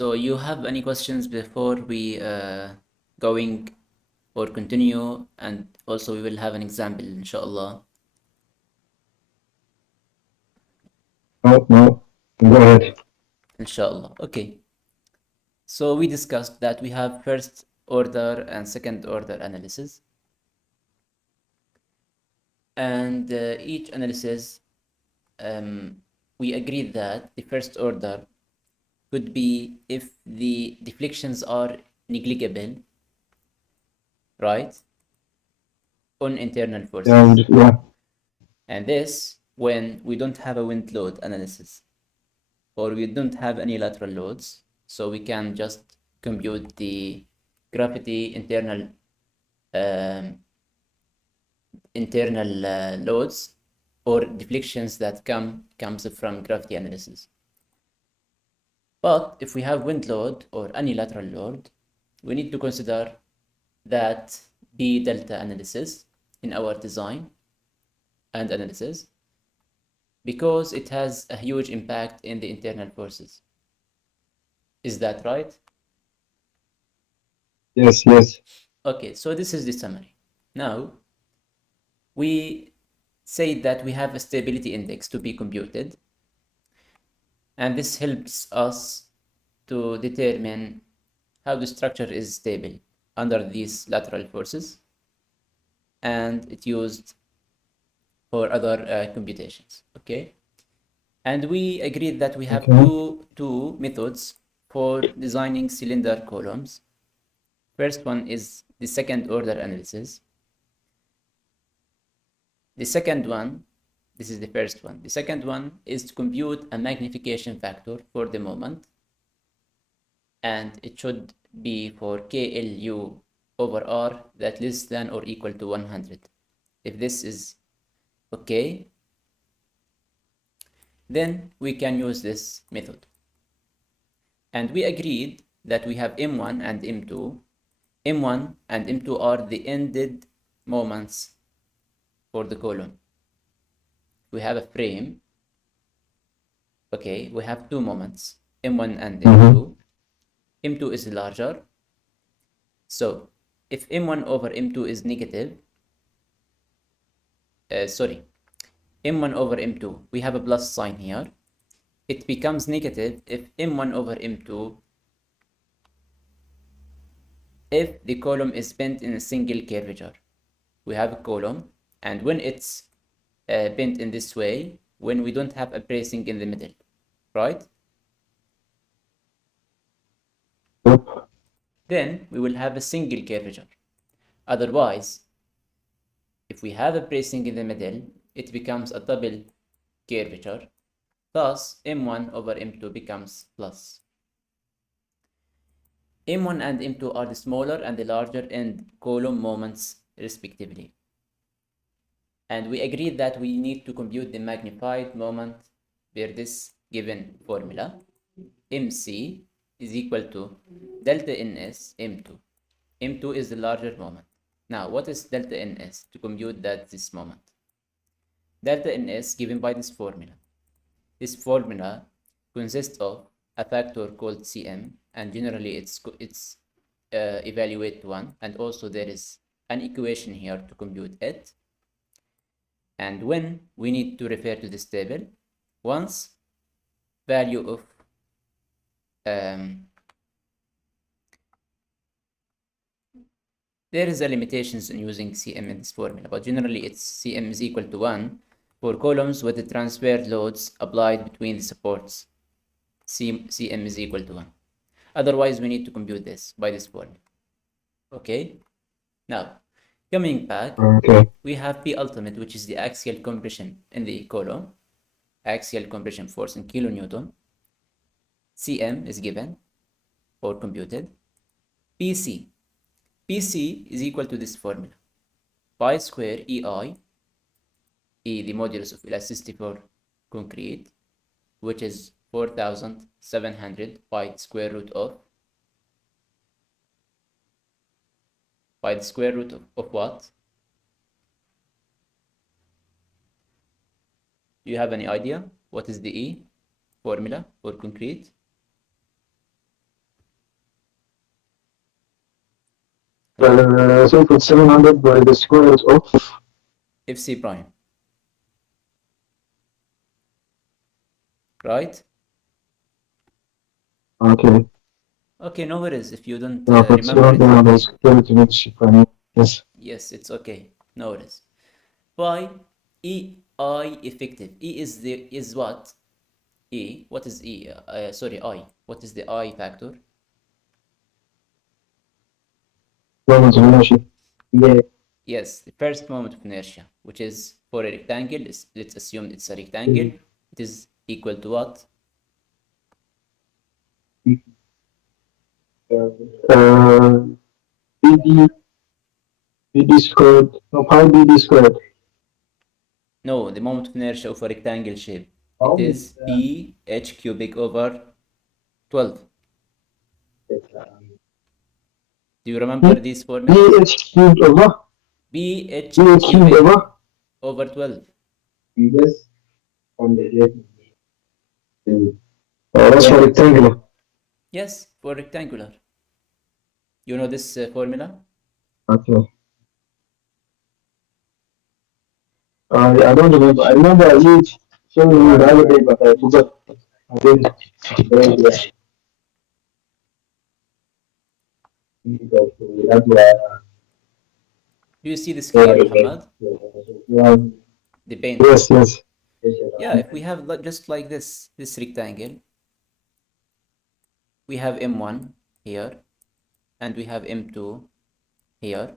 So you have any questions before we going or continue, and also we will have an example inshallah. No, go ahead. Inshallah. Okay. So we discussed that we have first order and second order analysis, and each analysis we agreed that the first order could be if the deflections are negligible, right, on internal forces. Yeah, And this when we don't have a wind load analysis or we don't have any lateral loads, so we can just compute the gravity internal loads or deflections that comes from gravity analysis. But if we have wind load or any lateral load, we need to consider that B delta analysis in our design and analysis because it has a huge impact in the internal forces. Is that right? yes, yes. Okay, so this is the summary. Now, we say that we have a stability index to be computed, and this helps us to determine how the structure is stable under these lateral forces, and it's used for other computations. Okay, and we agreed that we have Okay. two methods for designing cylinder columns. First one is the second order analysis. The second one, this is the first one. The second one is to compute a magnification factor for the moment, and it should be for KLU over R that less than or equal to 100. If this is okay, then we can use this method. And we agreed that we have M1 and M2. M1 and M2 are the ended moments for the column. We have a frame. Okay, we have two moments, M1 and M2. M2 is larger. So if M1 over M2 is negative, M1 over M2, we have a plus sign here. It becomes negative if M1 over M2, if the column is bent in a single curvature. We have a column, and when it's bent in this way, when we don't have a bracing in the middle, right? Yep. Then we will have a single curvature. Otherwise, if we have a bracing in the middle, it becomes a double curvature. Thus, M1 over M2 becomes plus. M1 and M2 are the smaller and the larger end column moments respectively. And we agreed that we need to compute the magnified moment per this given formula. MC is equal to delta NS M2. M2 is the larger moment. Now, what is delta NS to compute this moment? Delta NS given by this formula. This formula consists of a factor called Cm, and generally it's evaluate 1, and also there is an equation here to compute it. And when we need to refer to this table, once value of there is a limitations in using Cm in this formula, but generally it's Cm is equal to 1 for columns with the transfer loads applied between the supports. Cm is equal to 1. Otherwise, we need to compute this by this formula. Okay. Now, coming back, we have P ultimate, which is the axial compression in the column, axial compression force in kilonewton. Cm is given or computed. PC is equal to this formula, pi square EI, E the modulus of elasticity for concrete, which is 4,700 by the square root of what? Do you have any idea what is the E formula for concrete? So put 700 by the square root of FC prime. Right? okay. Okay, no worries. If you don't Put remember, 700 it's by the okay. square root of which prime. Yes. Yes, it's okay. No worries. By EI effective. E is what? E. What is E? Sorry, I. What is the I factor? Moment of inertia. Yeah. Yes, the first moment of inertia, which is for a rectangle. Let's assume it's a rectangle. It is equal to what? BD, BD squared, no, pi BD squared. No, the moment of inertia of a rectangle shape. It is PH cubic over 12. Do you remember these formulas? BH cubed over, PH BH cubed cubic over. over 12. Yes. That's for rectangular. Yes, for rectangular. You know this formula? Okay. I don't remember. I remember you showing me the other day, but I forgot. I didn't. Do you see the scale, Muhammad? The painting. Yes, yes. Yeah, if we have just like this rectangle, we have M1 here, and we have M2 here.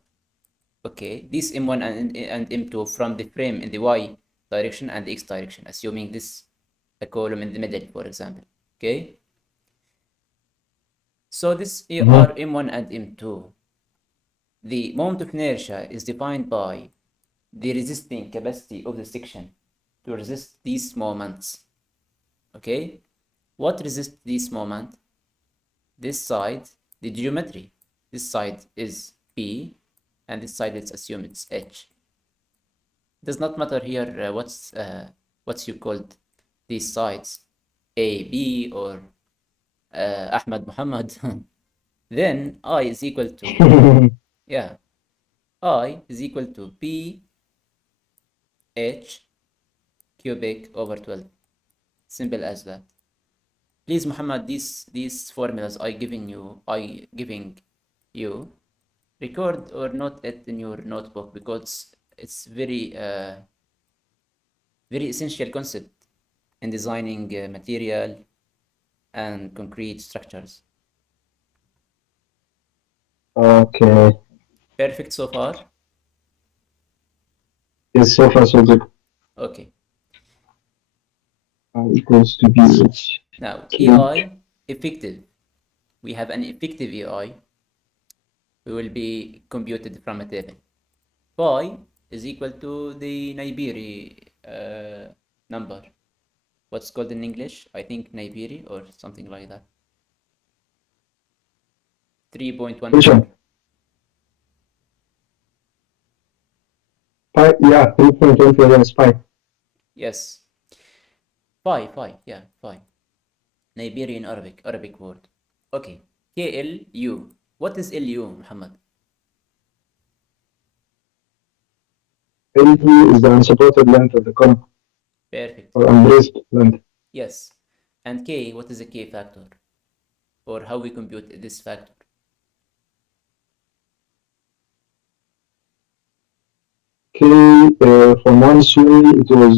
Okay, this M1 and M2 from the frame in the Y direction and the X direction, assuming this a column in the middle, for example. Okay, so this are M1 and M2. The moment of inertia is defined by the resisting capacity of the section to resist these moments. Okay, what resists this moment? This side, the geometry. This side is P, and this side, let's assume it's H. It does not matter here what's you called these sides, A, B, or Ahmad Muhammad. Then I is equal to, yeah, I is equal to P H cubic over 12. Simple as that. Please, Muhammad, these formulas I giving you, record or note it in your notebook, because it's very essential concept in designing material and concrete structures. Okay. Perfect so far? Yes, so far so good. Okay. Equals to BH. Now, EI, effective. We have an effective EI. We will be computed from a table. Pi is equal to the Naibiri number. What's called in English? I think Naibiri or something like that. 3.14. Pi, yeah, 3.14 is pi. Yes. Pi, yeah, pi. Naibiri in Arabic word. Okay. KLU. What is LU, Muhammad? LU is the unsupported length of the column, Perfect. or unbraced length. Yes. And K, what is the K factor? Or how we compute this factor? K, from one swing, it was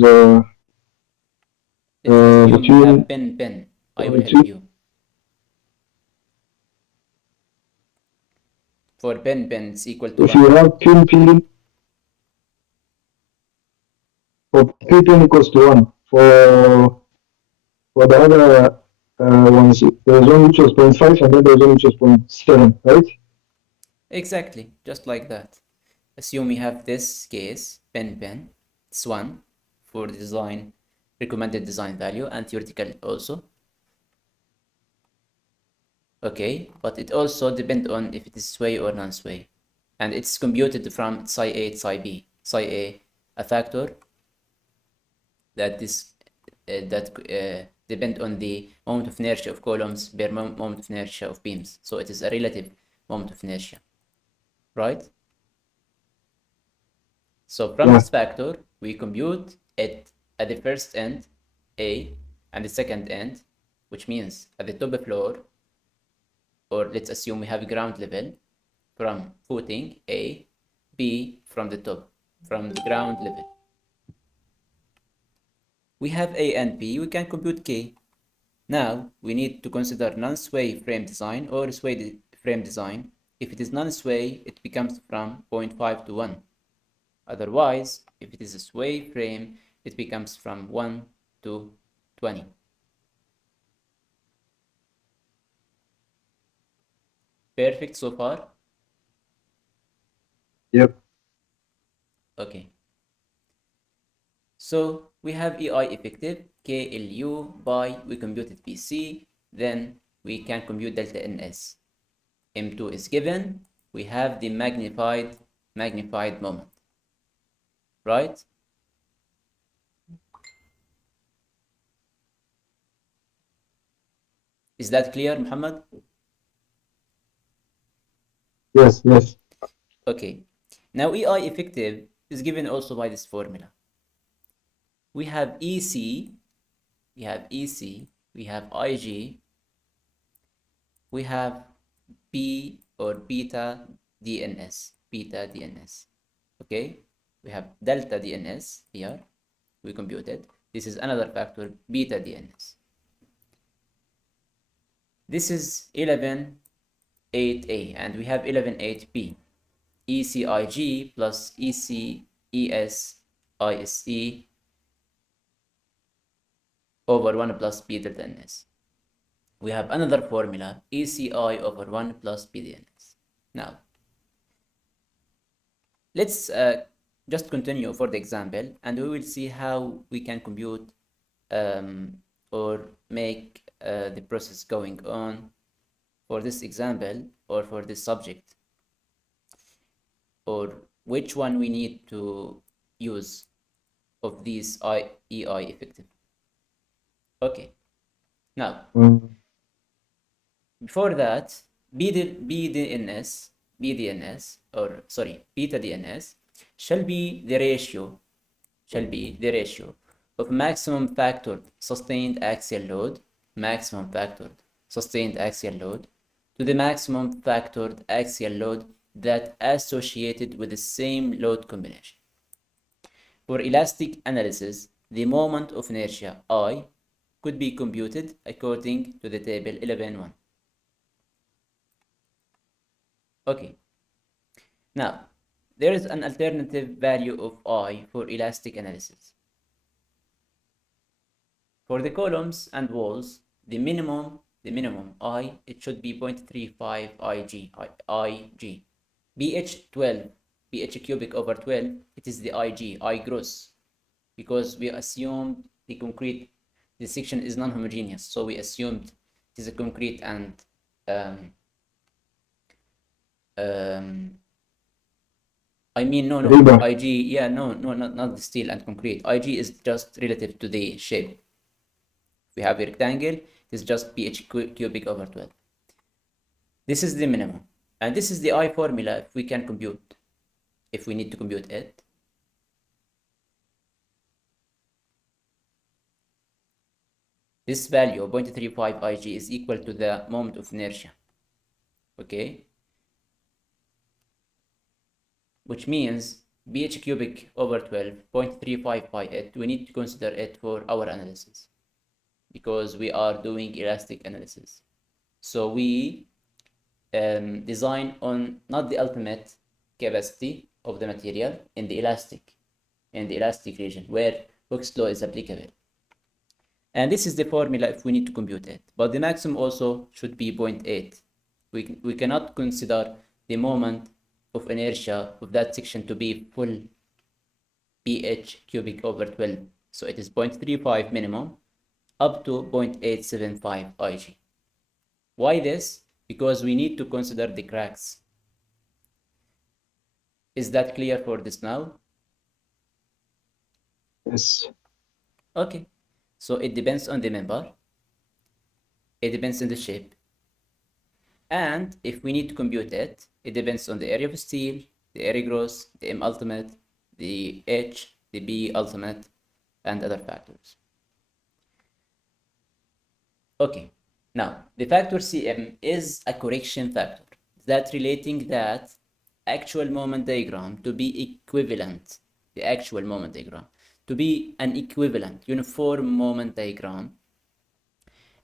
Let's assume we between have pen. I will help you. For pen, it's equal to if you 1. have pin, for pin equals to 1. For the other ones, there was one which was 0.5 and then there was one which was 0.7, right? Exactly, just like that. Assume we have this case, pen, it's 1 for the design, recommended design value, and theoretical also. Okay, but it also depends on if it is sway or non-sway. And it's computed from psi A, psi B. Psi a factor that depend on the moment of inertia of columns per moment of inertia of beams. So it is a relative moment of inertia. right? So from this factor, we compute it at the first end, A, and the second end, which means at the top floor, or let's assume we have ground level, from footing A, B from the top, from the ground level. We have A and B, we can compute K. Now we need to consider non-sway frame design or sway frame design. If it is non-sway, it becomes from 0.5 to 1. Otherwise, if it is a sway frame, it becomes from 1 to 20. Perfect so far? Yep. Okay. So we have EI effective, KLU by, we computed PC, then we can compute delta NS. M2 is given, we have the magnified moment, right? Is that clear, Muhammad? Yes, yes. Okay. Now EI effective is given also by this formula. We have EC, we have IG, we have P or beta DNS, okay? We have delta DNS here, we computed. This is another factor, beta DNS. This is 11.8a, and we have 11.8b. ECIG plus ECES ISE over 1 plus B delta NS. We have another formula, ECI over 1 plus BDNS. Now, let's just continue for the example, and we will see how we can compute or make the process going on for this example or for this subject, or which one we need to use of these EI effective. Okay, now before that, BDNS beta DNS shall be the ratio of maximum factored sustained axial load to the maximum factored axial load that associated with the same load combination. For elastic analysis, the moment of inertia I could be computed according to the table 11.1. Okay. Now, there is an alternative value of I for elastic analysis. For the columns and walls, the minimum I, it should be 0.35 IG. BH cubic over 12, it is the IG, I gross, because we assumed the concrete, the section is non-homogeneous, so we assumed it is a concrete and I mean, no, IG, yeah, no, not the steel and concrete. IG is just relative to the shape. We have a rectangle, it is just BH cubic over 12. This is the minimum. And this is the I formula if we can compute, if we need to compute it. This value of 0.35 IG is equal to the moment of inertia. Okay? Which means BH cubic over 12, 0.35 by it, we need to consider it for our analysis because we are doing elastic analysis. So we design on not the ultimate capacity of the material in the elastic region where Hooke's law is applicable. And this is the formula if we need to compute it. But the maximum also should be 0.8. We cannot consider the moment of inertia of that section to be full BH cubic over 12. So it is 0.35 minimum up to 0.875 IG. Why this? Because we need to consider the cracks. Is that clear for this now? Yes. Okay. So it depends on the member. It depends on the shape. And if we need to compute it, it depends on the area of steel, the area gross, the M ultimate, the H, the B ultimate, and other factors. Okay, now the factor Cm is a correction factor that relating that actual moment diagram to be equivalent, the actual moment diagram to be an equivalent uniform moment diagram.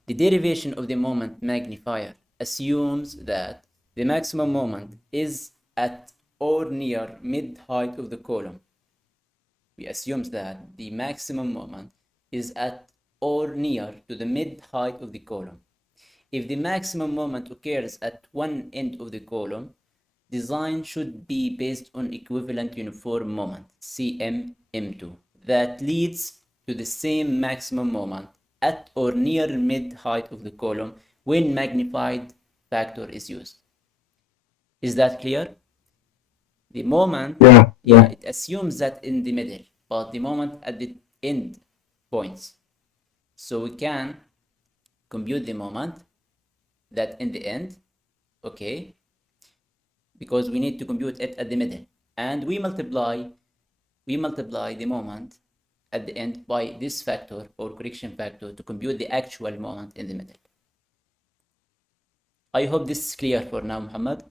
The derivation of the moment magnifier assumes that the maximum moment is at or near mid height of the column. We assume that the maximum moment is at or near to the mid height of the column. If the maximum moment occurs at one end of the column, design should be based on equivalent uniform moment, CM_M2, that leads to the same maximum moment at or near mid height of the column when magnified factor is used. Is that clear? The moment, it assumes that in the middle, but the moment at the end points. So we can compute the moment that in the end, okay, because we need to compute it at the middle, and we multiply the moment at the end by this factor or correction factor to compute the actual moment in the middle. I hope this is clear for now, Muhammad.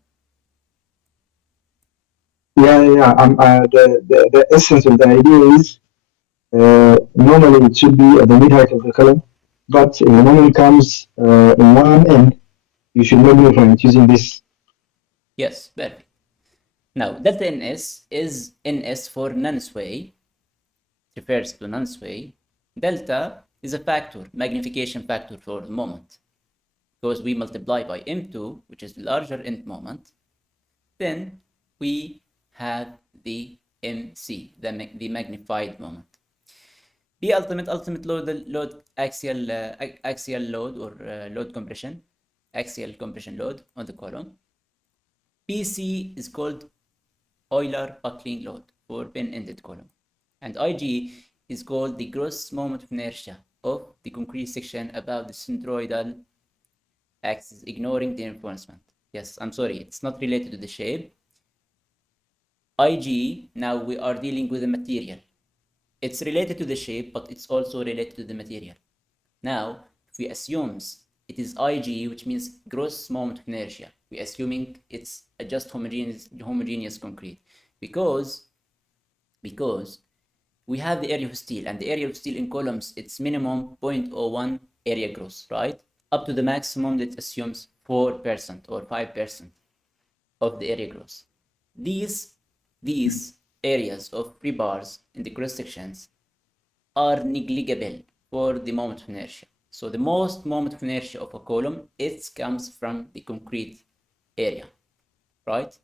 The essence of the idea is normally it should be at the mid height of the column, but if the moment comes in one end, you should magnify it using this. Yes, perfect. Now, delta ns is ns for non-sway, refers to non-sway. Delta is a factor, magnification factor for the moment. Because we multiply by m2, which is the larger end moment, then we have the mc, the magnified moment. B ultimate load axial load or load compression, axial compression load on the column. PC is called Euler buckling load for pin-ended column, and IG is called the gross moment of inertia of the concrete section above the centroidal axis, ignoring the reinforcement. Yes, I'm sorry, it's not related to the shape. IG, now we are dealing with the material. It's related to the shape, but it's also related to the material. Now, if we assume it is IG, which means gross moment of inertia, we're assuming it's a just homogeneous concrete, because we have the area of steel, and the area of steel in columns, it's minimum 0.01 area gross, right? Up to the maximum that assumes 4% or 5% of the area gross. These areas of rebars in the cross sections are negligible for the moment of inertia. So the most moment of inertia of a column, it comes from the concrete area, right?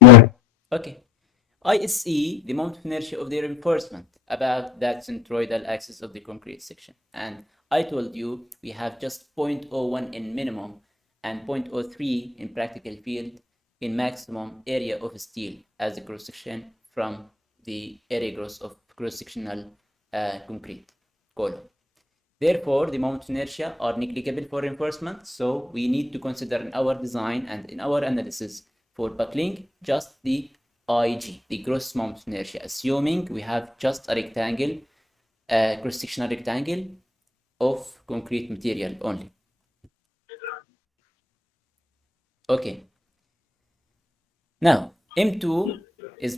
Yeah. Okay. ISE, the moment of inertia of the reinforcement about that centroidal axis of the concrete section. And I told you we have just 0.01 in minimum and 0.03 in practical field in maximum area of steel as a cross section from the area gross of cross-sectional concrete column. Therefore, the moment of inertia are negligible for reinforcement, so we need to consider in our design and in our analysis for buckling just the IG, the gross moment of inertia, assuming we have just a rectangle, cross-sectional rectangle of concrete material only. Okay. Now, M2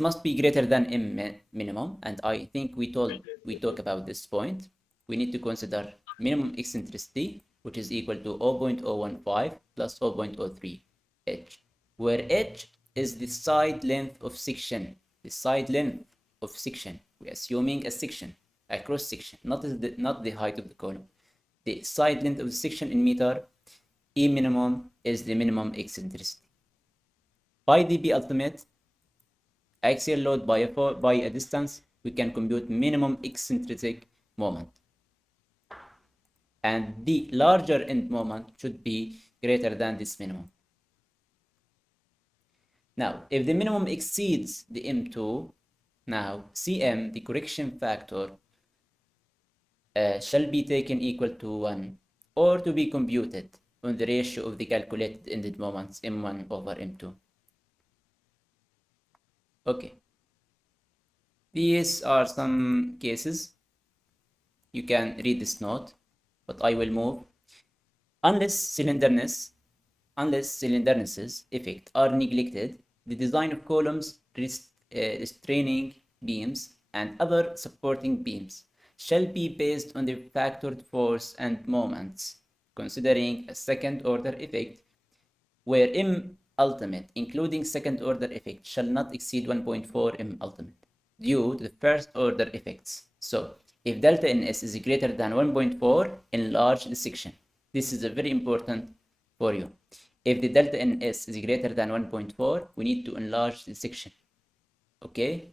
must be greater than M minimum, and I think we talk about this point. We need to consider minimum eccentricity, which is equal to 0.015 plus 0.03 h, where h is the side length of section. The side length of section. We're assuming a section, a cross section, not the height of the column. The side length of the section in meter. E minimum is the minimum eccentricity. By the B ultimate, axial load by a distance, we can compute minimum eccentric moment. And the larger end moment should be greater than this minimum. Now, if the minimum exceeds the M2, now Cm, the correction factor, shall be taken equal to 1 or to be computed on the ratio of the calculated ended moments M1 over M2. Okay. These are some cases. You can read this note, but I will move. Unless cylinderness effect are neglected, the design of columns, restraining beams, and other supporting beams shall be based on the factored force and moments, considering a second order effect where M ultimate, including second order effect, shall not exceed 1.4 M ultimate due to the first order effects. So if delta NS is greater than 1.4, enlarge the section. This is a very important for you. If the delta NS is greater than 1.4, we need to enlarge the section. Okay?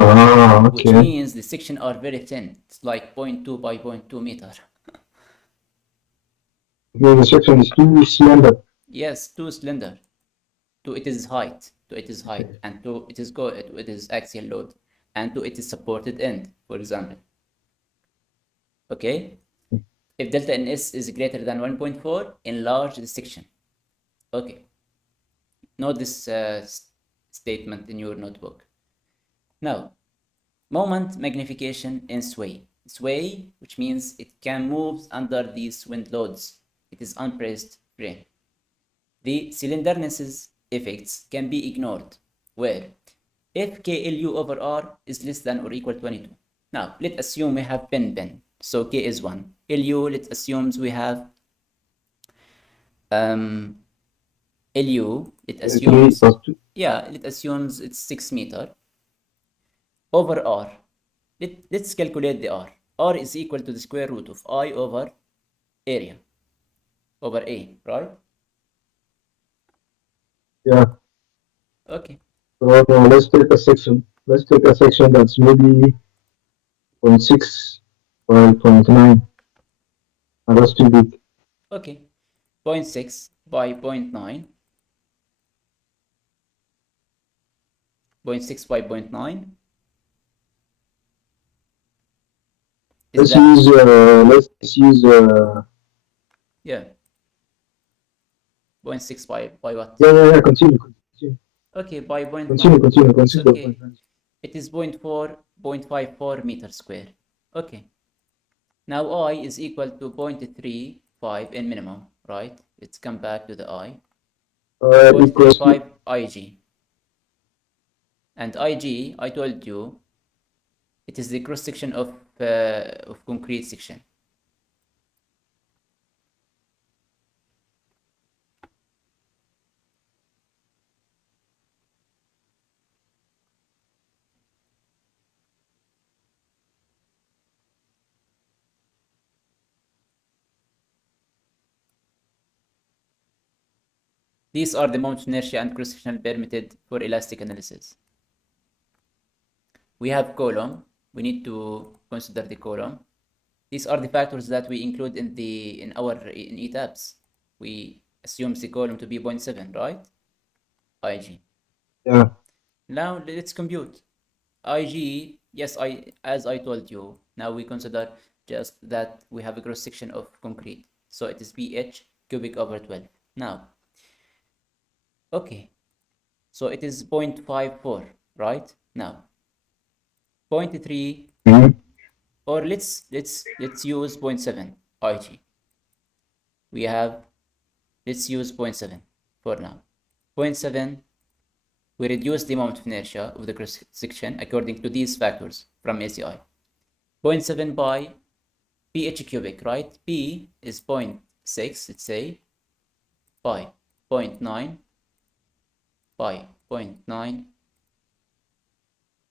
Okay. Which means the section are very thin. It's like 0.2 by 0.2 meter. The section is too slender. Yes, too slender. To it is height, and to it is axial load, and to it is supported end, for example. Okay? If delta NS is greater than 1.4, enlarge the section. Okay. Note this statement in your notebook. Now, moment magnification in sway. Sway, which means it can move under these wind loads. It is unpressed frame. The cylinderness effects can be ignored, where if KLU over R is less than or equal to 22. Now, let's assume we have bend. So K is 1. LU, let's assume we have LU, it assumes, it assumes it's 6 meter over R. Let's calculate the R. R is equal to the square root of I over area over A, right? Yeah. Okay. So let's take a section. Let's take a section that's maybe 0.6 by 0.9. And that's too big. Okay. 0.6 by 0.9. 0.6 by 0.9. Let's use yeah. 0.6 by what? Yeah, continue. Okay, by 0.9. Continue. It's okay. It is 0.54 meter square. Okay. Now I is equal to 0.35 in minimum, right? Let's come back to the I. 0.35 IG. And IG, I told you, it is the cross section of concrete section. These are the moment of inertia and cross-sectional permitted for elastic analysis. We have column. We need to consider the column. These are the factors that we include in Etabs. We assume the column to be 0.7, right? IG. Yeah. Now let's compute. IG, yes, as I told you, now we consider just that we have a cross section of concrete. So it is PH cubic over 12. Now, okay, so it is 0.54, right? Now, 0.3, or let's use 0.7 IG. We have, let's use 0.7 for now. 0.7, we reduce the moment of inertia of the cross section according to these factors from ACI. 0.7 by pH cubic, right? P is 0.6, let's say, by 0.9, by 0.9,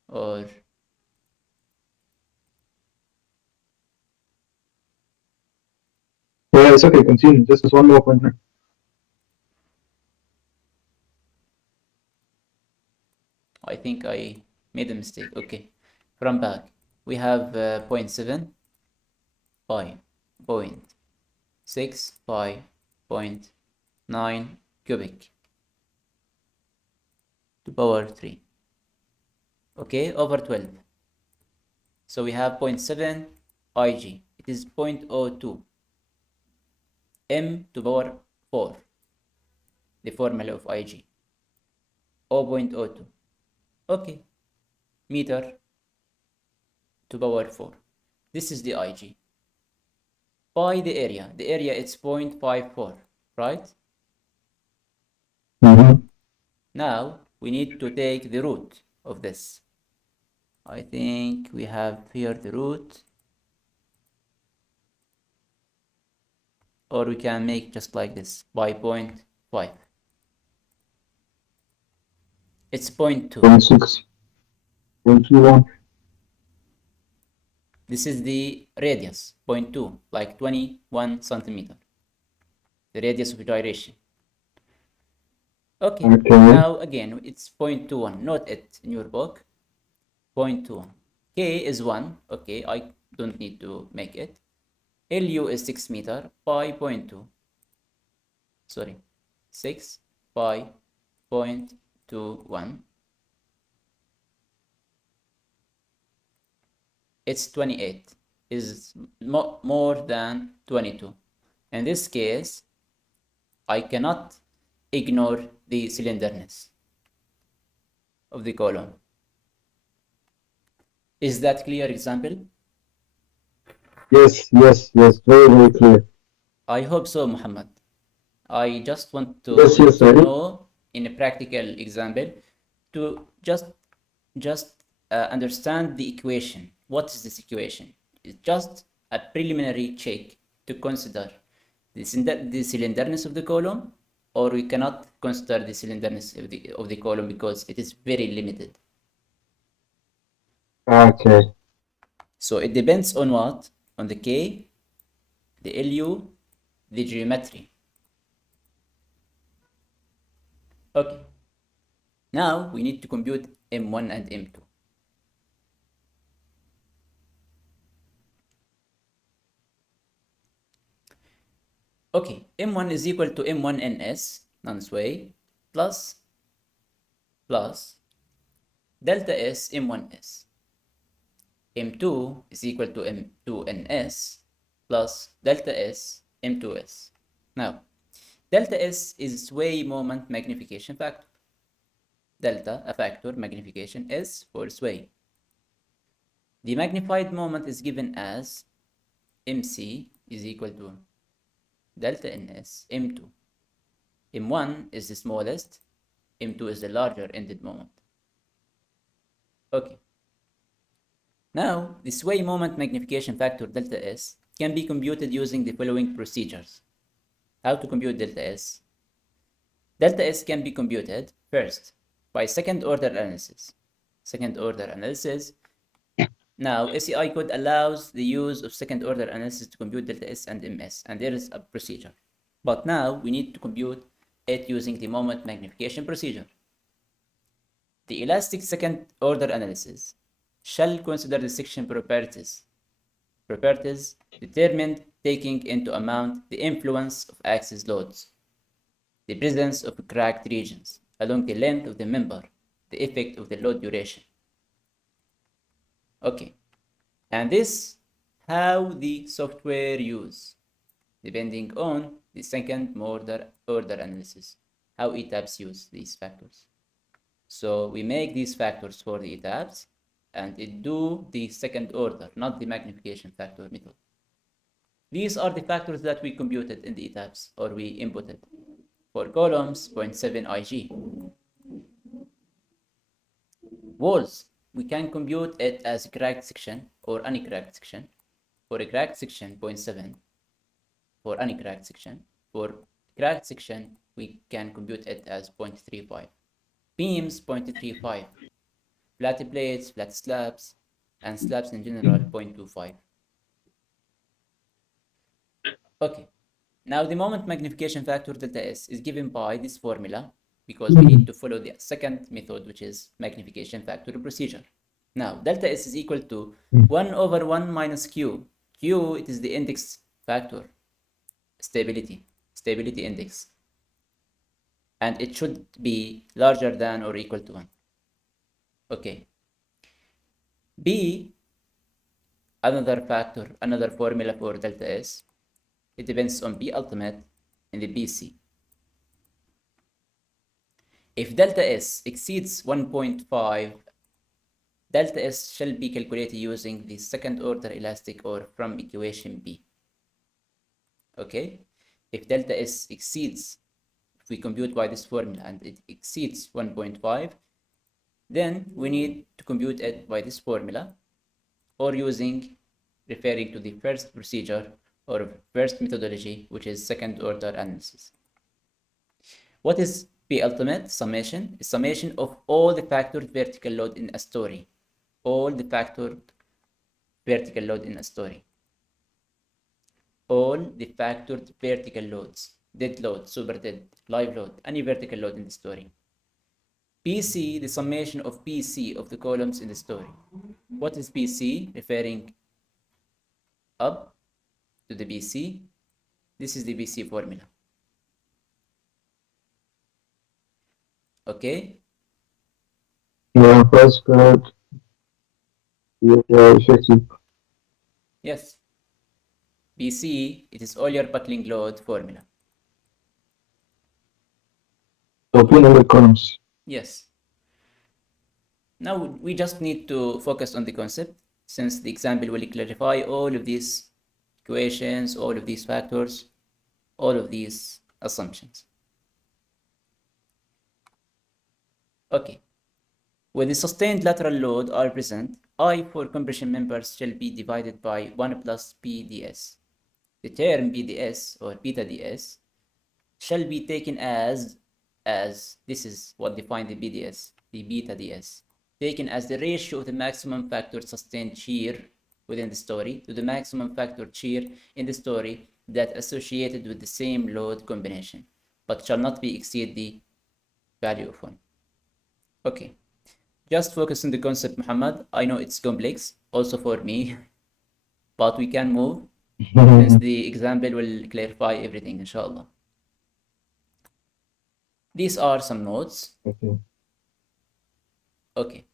or yeah, it's okay, continue. Just one more point. I think I made a mistake. Okay, from back, we have 0.7 by 0.6 by 0.9 cubic to power 3. Okay, over 12. So we have 0.7 IG. It is 0.02. m to power 4, the formula of IG, 0.02. Okay, meter to power 4. This is the IG. By the area it's 0.54, right? Now we need to take the root of this. I think we have here the root, or we can make just like this by 0.5. It's 0.2. 0.6. 0.21. This is the radius, 0.2, like 21 centimeter. The radius of gyration. Okay, now again, it's 0.21. Note it in your book. 0.21. K is 1. Okay, I don't need to make it. LU is 6 meter by 0.2. Sorry, 6 by 0.21. It's 28. Is more than 22. In this case, I cannot ignore the slenderness of the column. Is that clear example? Yes, very clear. I hope so, Muhammad. I just want to, to know in a practical example to just understand the equation. What is this equation? It's just a preliminary check to consider the slenderness of the column, or we cannot consider the slenderness of the column because it is very limited. Okay. So it depends on what? On the K, the LU, the geometry. Okay. Now we need to compute M1 and M2. Okay, M1 is equal to M1NS, non-sway, plus delta S M1S. M2 is equal to M2NS plus delta S M2S. Now, delta S is sway moment magnification factor. Delta, a factor, magnification, S for sway. The magnified moment is given as MC is equal to delta NS M2. M1 is the smallest, M2 is the larger ended moment. Okay. Now, the sway moment magnification factor delta S can be computed using the following procedures. How to compute delta S? Delta S can be computed first by second order analysis. Now, ACI code allows the use of second order analysis to compute delta S and MS, and there is a procedure. But now we need to compute it using the moment magnification procedure. The elastic second order analysis shall consider the section properties determined taking into account the influence of axis loads, the presence of cracked regions along the length of the member, the effect of the load duration. Okay, and this how the software use, depending on the second order analysis, how Etabs use these factors. So we make these factors for the Etabs, and it do the second order, not the magnification factor method. These are the factors that we computed in the Etabs, or we inputted. For columns, 0.7 IG. Walls, we can compute it as a cracked section or uncracked section. For a cracked section, 0.7. For uncracked section. For cracked section, we can compute it as 0.35. Beams, 0.35. Flat plates, flat slabs, and slabs in general, 0.25. Okay. Now the moment magnification factor delta S is given by this formula because we need to follow the second method, which is magnification factor procedure. Now delta S is equal to 1 over 1 minus Q. Q, it is the index factor, stability index. And it should be larger than or equal to 1. Okay. B, another factor, another formula for delta S It depends on B ultimate in the BC. If delta S exceeds 1.5, delta S shall be calculated using the second order elastic or from equation B. Okay, if delta S exceeds, if we compute by this formula and it exceeds 1.5, then we need to compute it by this formula or referring to the first procedure or first methodology, which is second order analysis. What is P ultimate? Summation. A summation of all the factored vertical load in a story. All the factored vertical load in a story. All the factored vertical loads, dead load, super dead, live load, any vertical load in the story. PC, the summation of PC of the columns in the story. What is PC? Referring up to the BC. This is the BC formula. Okay? Yeah, that's good. Yeah, effective. Yes. BC, it is all your buckling load formula. So P number columns. Yes. Now we just need to focus on the concept, since the example will clarify all of these equations, all of these factors, all of these assumptions. Okay. When the sustained lateral load are present, I for compression members shall be divided by 1 plus PDS. The term BDS or beta ds shall be taken as this is what defines the BDS, the beta ds, taken as the ratio of the maximum factor sustained shear within the story to the maximum factor shear in the story that associated with the same load combination, but shall not be exceed the value of 1. Okay, just focus on the concept, Muhammad. I know it's complex also for me, but we can move since the example will clarify everything, inshallah. These are some notes. Okay.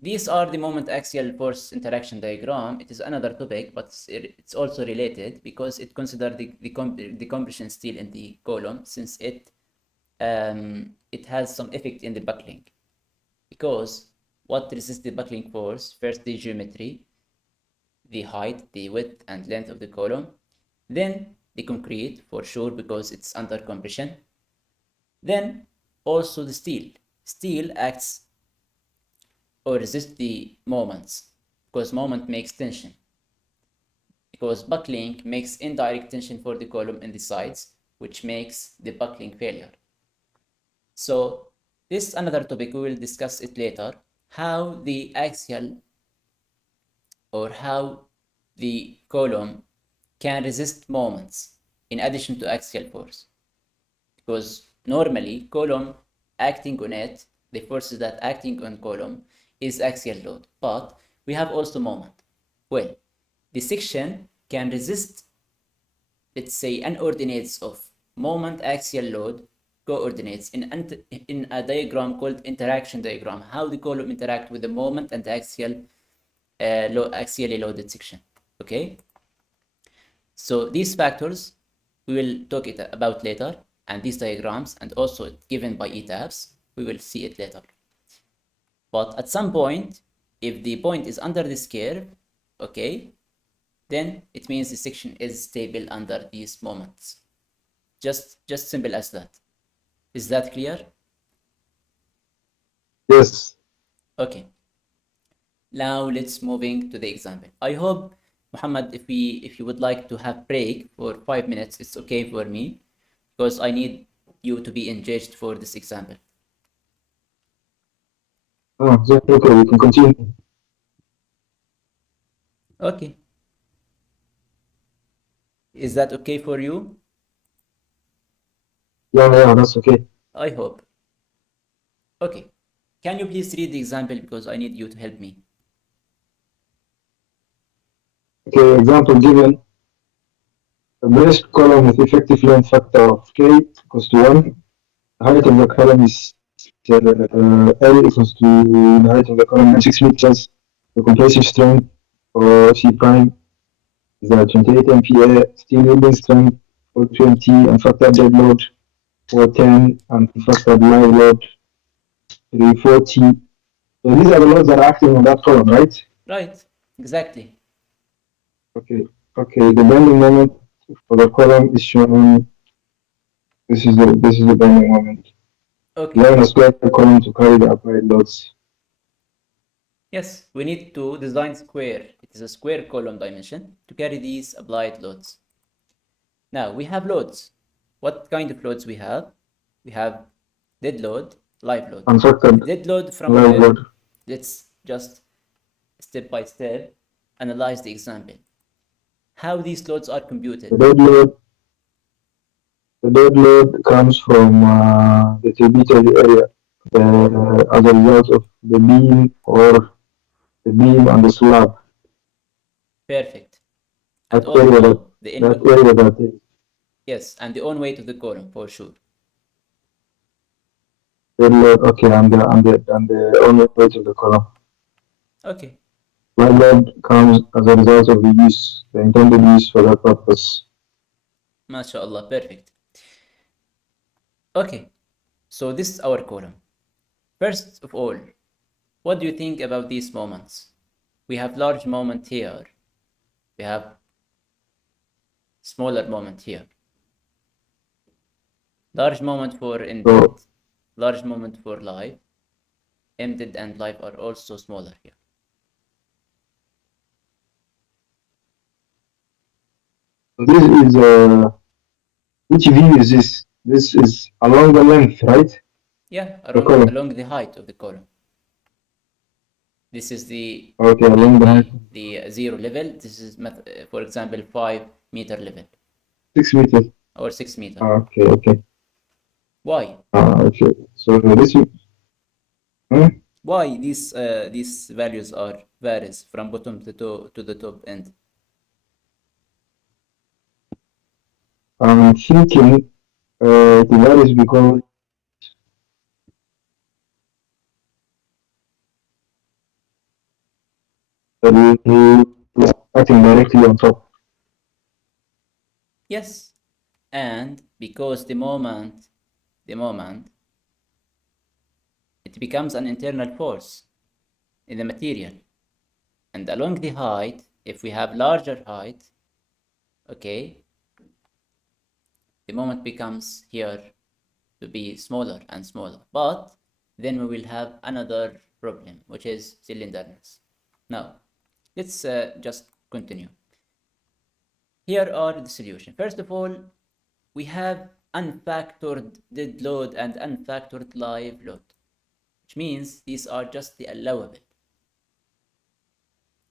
These are the moment axial force interaction diagram. It is another topic, but it's also related because it considers the compression steel in the column, since it has some effect in the buckling. Because what resists the buckling force? First, the geometry, the height, the width and length of the column. Then the concrete, for sure, because it's under compression. Then also the steel. Steel acts or resists the moments, because moment makes tension. Because buckling makes indirect tension for the column in the sides, which makes the buckling failure. So this is another topic, we will discuss it later, how the axial or how the column can resist moments in addition to axial force. Because normally column acting on it, the forces that acting on column is axial load, but we have also moment. Well, the section can resist, let's say, unordinates of moment, axial load, coordinates in a diagram called interaction diagram, how the column interact with the moment and the axially loaded section. Okay, so these factors we will talk about later, and these diagrams, and also given by Etabs, we will see it later. But at some point, if the point is under this curve, okay, then it means the section is stable under these moments. Just simple as that. Is that clear? Yes. Okay. Now let's moving to the example. I hope, Muhammad, if you would like to have break for 5 minutes, it's okay for me, because I need you to be engaged for this example. Oh, okay, we can continue. Okay. Is that okay for you? Yeah, that's okay. I hope. Okay. Can you please read the example, because I need you to help me? Okay, example given. A braced column with effective length factor of K equals to 1. The height of the column is L equals to the height of the column 6 meters. The compressive strength or C prime is a 28 MPa steel yielding strength, 420 unfactored dead load, 410 unfactored live load, 340. So these are the loads that are acting on that column, right? Right, exactly. Okay. Okay. The bending moment for the column is shown. This is the bending moment. Okay. Line a square column to carry the applied loads. Yes, we need to design square. It is a square column dimension to carry these applied loads. Now we have loads. What kind of loads we have? We have dead load, live load. Unfactored Dead load from live where? load. Let's just step by step analyze the example. How these loads are The computed. dead load. The dead load comes from the tributary area as a result of the beam or the beam and the slab. Perfect. And That area that also the that in area that is yes, and the on weight of the column for sure. dead load. Okay, and the only weight of the column. Okay, Live load comes as a result of the intended use for that purpose. mashallah, perfect. Okay, so this is our column. First of all, what do you think about these moments? We have large moment here. We have smaller moment here. Large moment for ended, So large moment for live. Ended and live are also smaller here. this is which view is this? This is along the length, right? Yeah, The column. along the height of the column. This is the Okay, along the height. the zero level. This is for example 5 meter level 6 meters. or 6 meter. Okay, okay. Why? Okay. So this hmm? Why these values are varies from bottom to the top end? I'm thinking that is because the is acting directly on top. Yes, and because the moment it becomes an internal force in the material, and along the height, if we have larger height, okay, the moment becomes here to be smaller and smaller, but then we will have another problem, which is slenderness. Now, let's just continue. Here are the solution. First of all, we have unfactored dead load and unfactored live load, which means these are just the allowable.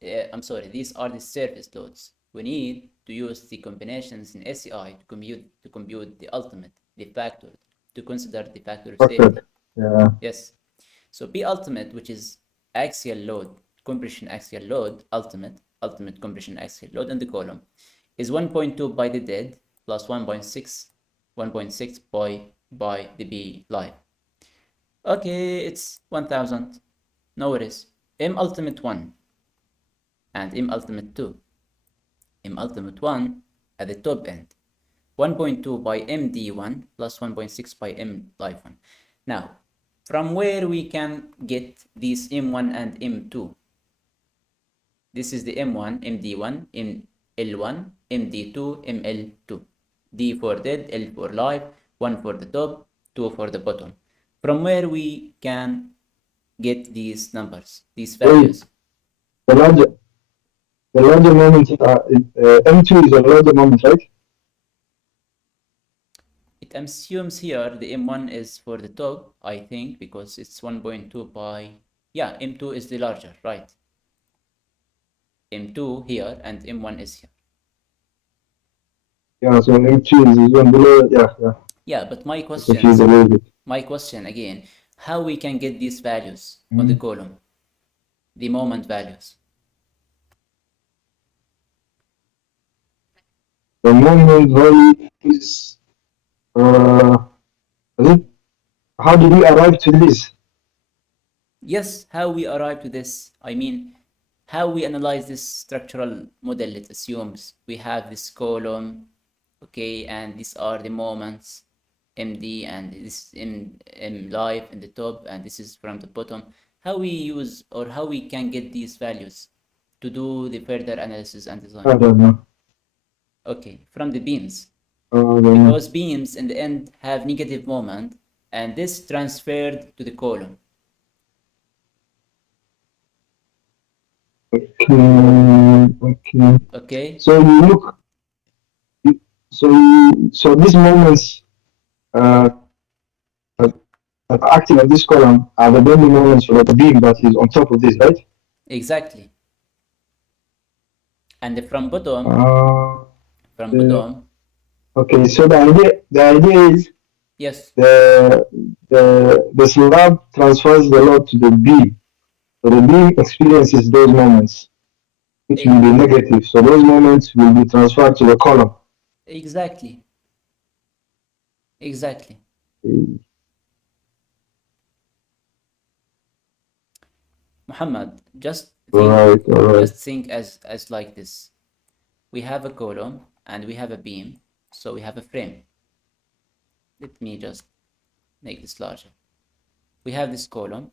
I'm sorry, these are the surface loads. We need to use the combinations in ACI to compute the ultimate, the factor, to consider the factor of safety. Yeah. Yes. So P ultimate, which is axial load, compression axial load, ultimate compression axial load in the column, is 1.2 by the dead plus 1.6 by the B live. Okay, it's 1000. No worries. M ultimate 1 and M ultimate 2. M ultimate 1 at the top end. 1.2 by MD1 plus 1.6 by M live 1. Now, from where we can get these M1 and M2? This is the M1, MD1, ML1, MD2, ML2. D for dead, L for live, 1 for the top, 2 for the bottom. From where we can get these numbers, these values? The larger moment M2 is a larger moment, right? It assumes here the M1 is for the top, I think, because it's 1.2 by, yeah, M2 is the larger, right? M2 here and M1 is here. Yeah, so M2 is one below. Yeah. Yeah, but my Confused a little bit. question again, how we can get these values on the column, the moment values? The moment value is how did we arrive to this? Yes, how we arrive to this? I mean, how we analyze this structural model, it assumes we have this column, okay, and these are the moments, MD, and this M live in the top, and this is from the bottom. How we use or how we can get these values to do the further analysis and I design? don't know. Okay, from the beams. I don't know. Because beams in the end have negative moment, and this transferred to the column. Okay. Okay, So you look. So these moments uh, that that are acting on this column are the bending moments for the beam that is on top of this, right? exactly. And from bottom, Uh, from the, bottom, okay. So the idea is yes, the slab transfers the load to the beam. So the beam experiences those moments, which will e- be negative. So those moments will be transferred to the column. exactly, exactly. Muhammad, Right, all right. just think as like this. We have a column and we have a beam, so we have a frame. Let me just make this larger. We have this column,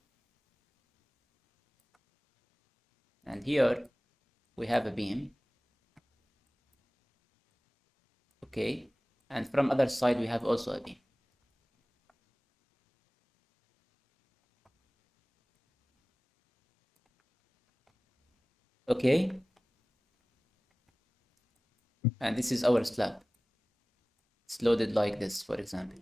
and here we have a beam, okay, and from other side we have also a beam. Okay, and this is our slab. It's loaded like this, for example.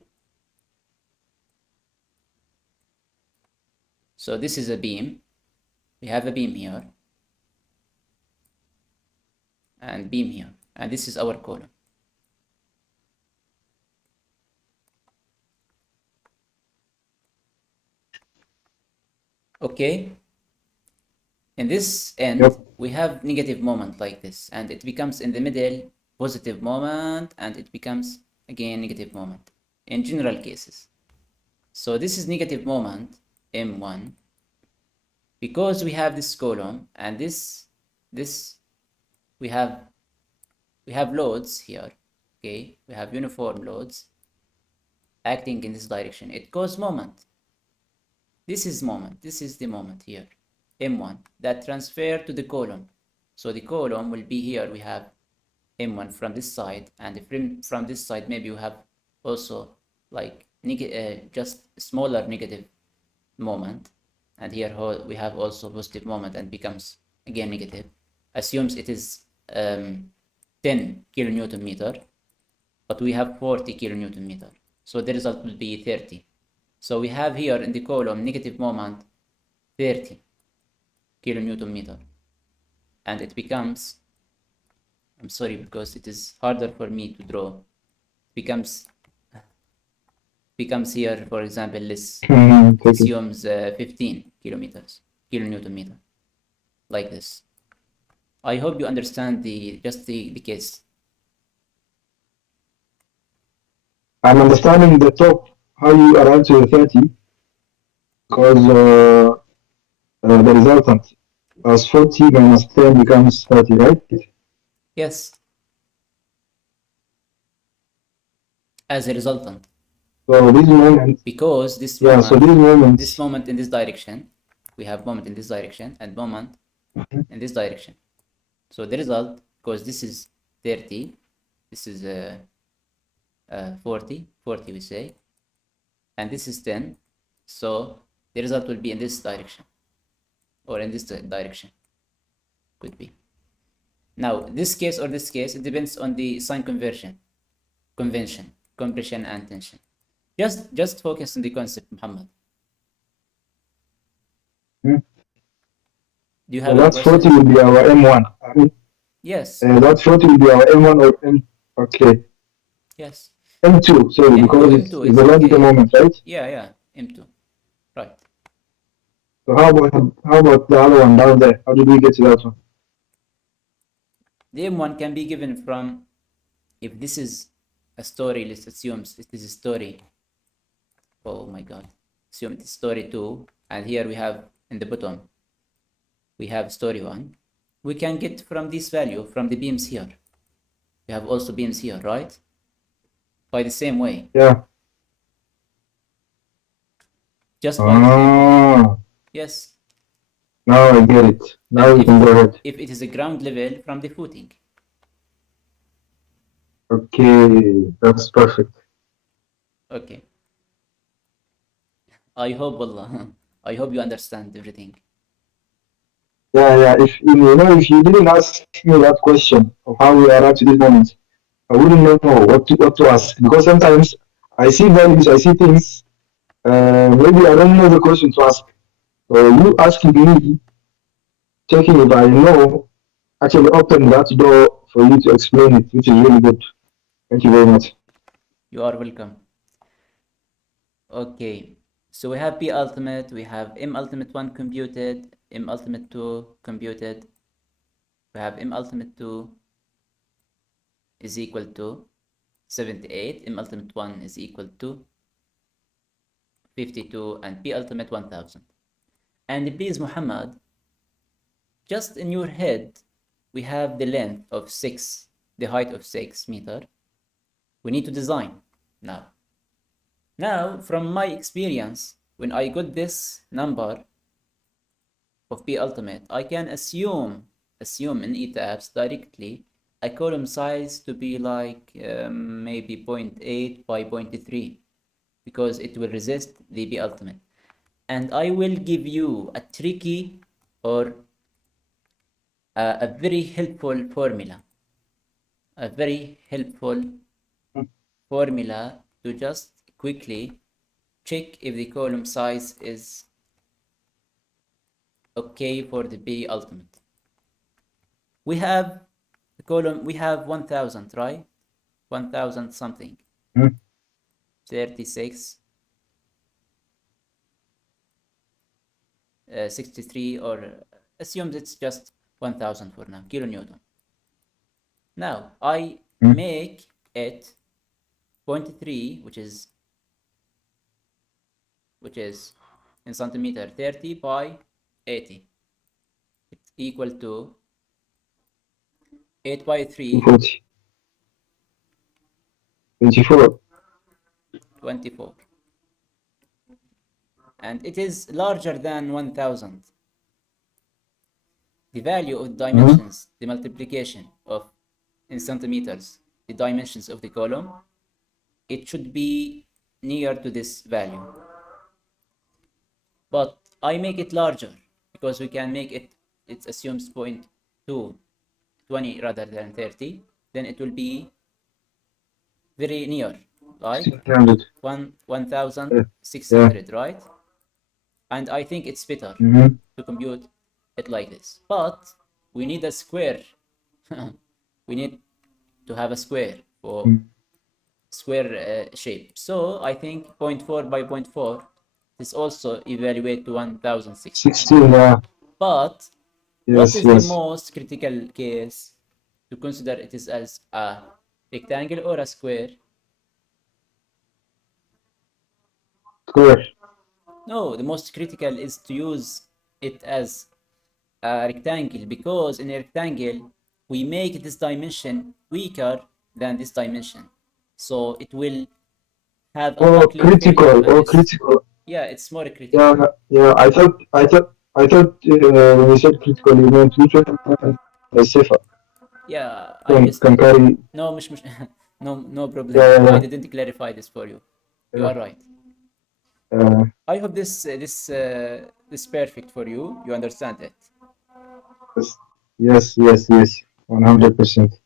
So this is a beam. We have a beam here and beam here, and this is our column. Okay, in this end Yep. we have negative moment like this, and it becomes in the middle positive moment, and it becomes again negative moment in general cases. So this is negative moment M1 because we have this column, and this we have loads here, okay, we have uniform loads acting in this direction. It causes moment. This is moment, this is the moment here, M1, that transfer to the column. So the column will be here, we have M1 from this side, and from this side maybe we have also like just smaller negative moment, and here we have also positive moment and becomes again negative. Assumes it is 10 kilonewton meter, but we have 40 kilonewton meter, so the result will be 30. So we have here in the column negative moment 30 kilonewton meter, and it becomes, I'm sorry because it is harder for me to draw, becomes here, for example, this Take it. assumes 15 kilonewton meter, like this. I hope you understand the case. I'm understanding the top, how you arrive to the 30, because the resultant as 40 minus 10 becomes 30, right? Yes, as a resultant, So these moments, because this yeah, so moment, these moments, this moment in this direction, we have moment in this direction and moment in this direction. So the result, because this is 30, this is 40 we say, and this is 10, so the result will be in this direction or in this direction, could be. Now this case or this case, it depends on the sign convention, compression and tension. Just focus on the concept, Muhammad. hmm, Do you so have any that's 40 questions? will be our M1. I mean, Yes, that 40 will be our M1 or M, okay, yes. M2, sorry, M2, because M2, it's it's the logical okay. moment, right? Yeah, M2, right. So how about the other one down there? How did we get to that one? The M1 can be given from, if this is a story, let's assume it is a story. Oh my God. Assume it's story 2, and here we have in the bottom, we have story 1. We can get from this value, from the beams here. We have also beams here, right? By the same way. Yeah. Just by the same way. Yes. Now I get it. Now we can go ahead. If it is a ground level from the footing. Okay, that's perfect. Okay. I hope, Allah, I hope you understand everything. Yeah. If if you didn't ask me that question of how we arrived to this moment, I wouldn't know what to ask, because sometimes I see values, I see things. Maybe I don't know the question to ask. So you asking me, checking if I know, actually open that door for you to explain it, which is really good. Thank you very much. You are welcome. Okay. So we have P ultimate, we have M ultimate 1 computed, M ultimate 2 computed. We have M ultimate 2 is equal to 78, M ultimate 1 is equal to 52, and P ultimate 1000. And please, Muhammad, just in your head, we have the length of 6, the height of 6 meter. We need to design now. Now, from my experience, when I got this number of P ultimate, I can assume in Etabs directly a column size to be like maybe 0.8 by 0.3, because it will resist the P ultimate. And I will give you a tricky or a very helpful formula. A very helpful formula to just quickly check if the column size is okay for the P ultimate. We have the column, we have 1000, right? 1000 something. 36, 63, or assume it's just 1000 for now, kilonewton. Now I make it 0.3, which is in centimeter, 30 by 80. It's equal to 8 by 3, 240. 24. 24. And it is larger than 1000. The value of dimensions, the multiplication of in centimeters, the dimensions of the column, it should be near to this value. But I make it larger because we can make it, it assumes 0.2, 20 rather than 30. Then it will be very near, like 600. 1600, right? And I think it's better to compute it like this. But we need a square. We need to have a square for square shape. So I think 0.4 by 0.4 is also evaluate to 1016. 16, yeah. But what is the most critical case to consider it is as a rectangle or a square? Square. No, the most critical is to use it as a rectangle, because in a rectangle we make this dimension weaker than this dimension, so it will have a buckling failure. Critical. Yeah, it's more critical. Yeah. I thought when you said critical, you meant which one is safer. Yeah, I missed Can it. carry. No, no problem. Yeah. I didn't clarify this for you. You are right. I hope this is perfect for you. You understand it. Yes, 100%.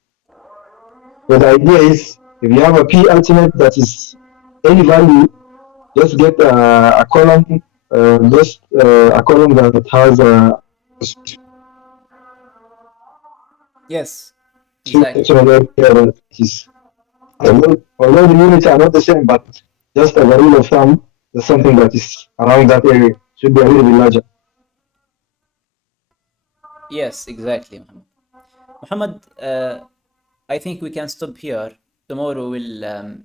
So the idea is, if you have a P ultimate that is any value, just get a column, a column that has a Yes, exactly. Although the units are not the same, but just as a rule of thumb, there's something that is around that area. Should be a little bit larger. Yes, exactly, Muhammad. Muhammad, I think we can stop here. Tomorrow we'll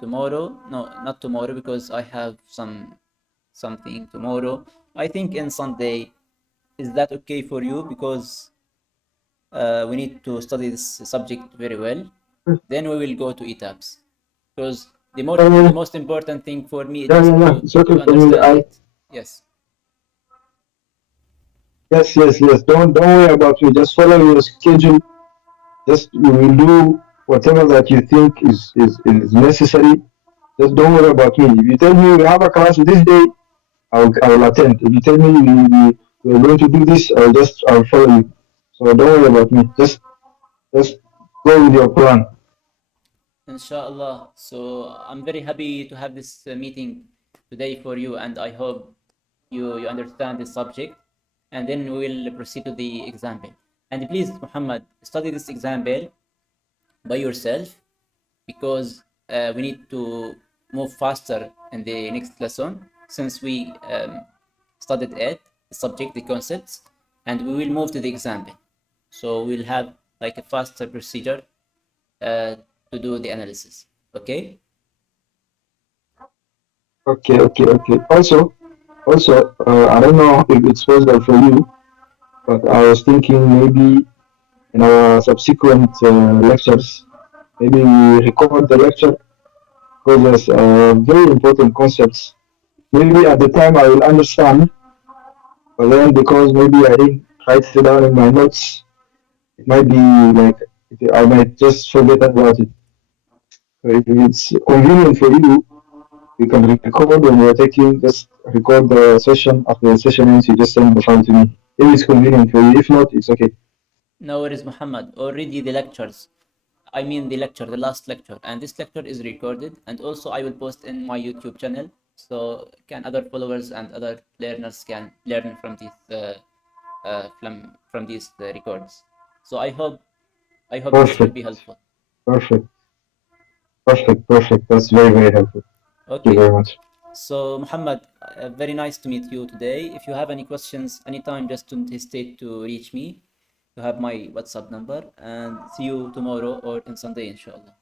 tomorrow, no, not tomorrow, because I have something tomorrow. I think in Sunday Is that okay for you? Because we need to study this subject very well. Then we will go to Etabs. Because the Yeah, most important thing for me is yeah, just yeah, yeah. It's okay to for me. understand it. Yes. Yes, yes, yes. Don't worry about me. Just follow your schedule. Just we will do whatever that you think is necessary. Just don't worry about me. If you tell me we have a class this day, I will attend. If you tell me we're going to do this, I'll follow you. So don't worry about me. Just go with your plan. Inshallah. So I'm very happy to have this meeting today for you, and I hope you understand this subject. And then we will proceed to the example. And please, Muhammad, study this example by yourself because we need to move faster in the next lesson since we studied it, the subject, the concepts, and we will move to the example. So we'll have like a faster procedure uh, to do the analysis. Okay? Okay, okay, okay. Also, I don't know if it's possible for you, but I was thinking maybe in our subsequent lectures, maybe we record the lecture because there's very important concepts. Maybe at the time I will understand, but then because maybe I didn't write it down in my notes, it might be like I might just forget about it. So if it's convenient for you, you can record when you're taking, just record the session. After the session ends, you just send the file to me. If it's convenient for you, if not, it's okay. No worries, Muhammad. Already the lectures. I mean the lecture, the last lecture. And this lecture is recorded. And also I will post in my YouTube channel. So can other followers and other learners can learn from from these records. So I hope this will be Perfect, helpful. perfect, perfect. That's very, very helpful. Thank you Okay. very much. So Muhammad, very nice to meet you today. If you have any questions anytime, just don't hesitate to reach me. You have my WhatsApp number and see you tomorrow or on Sunday, inshallah.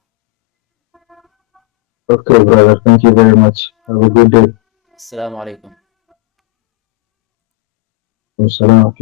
Okay, brother. Thank you very much. Have a good day. Assalamu alaikum. Wassalam.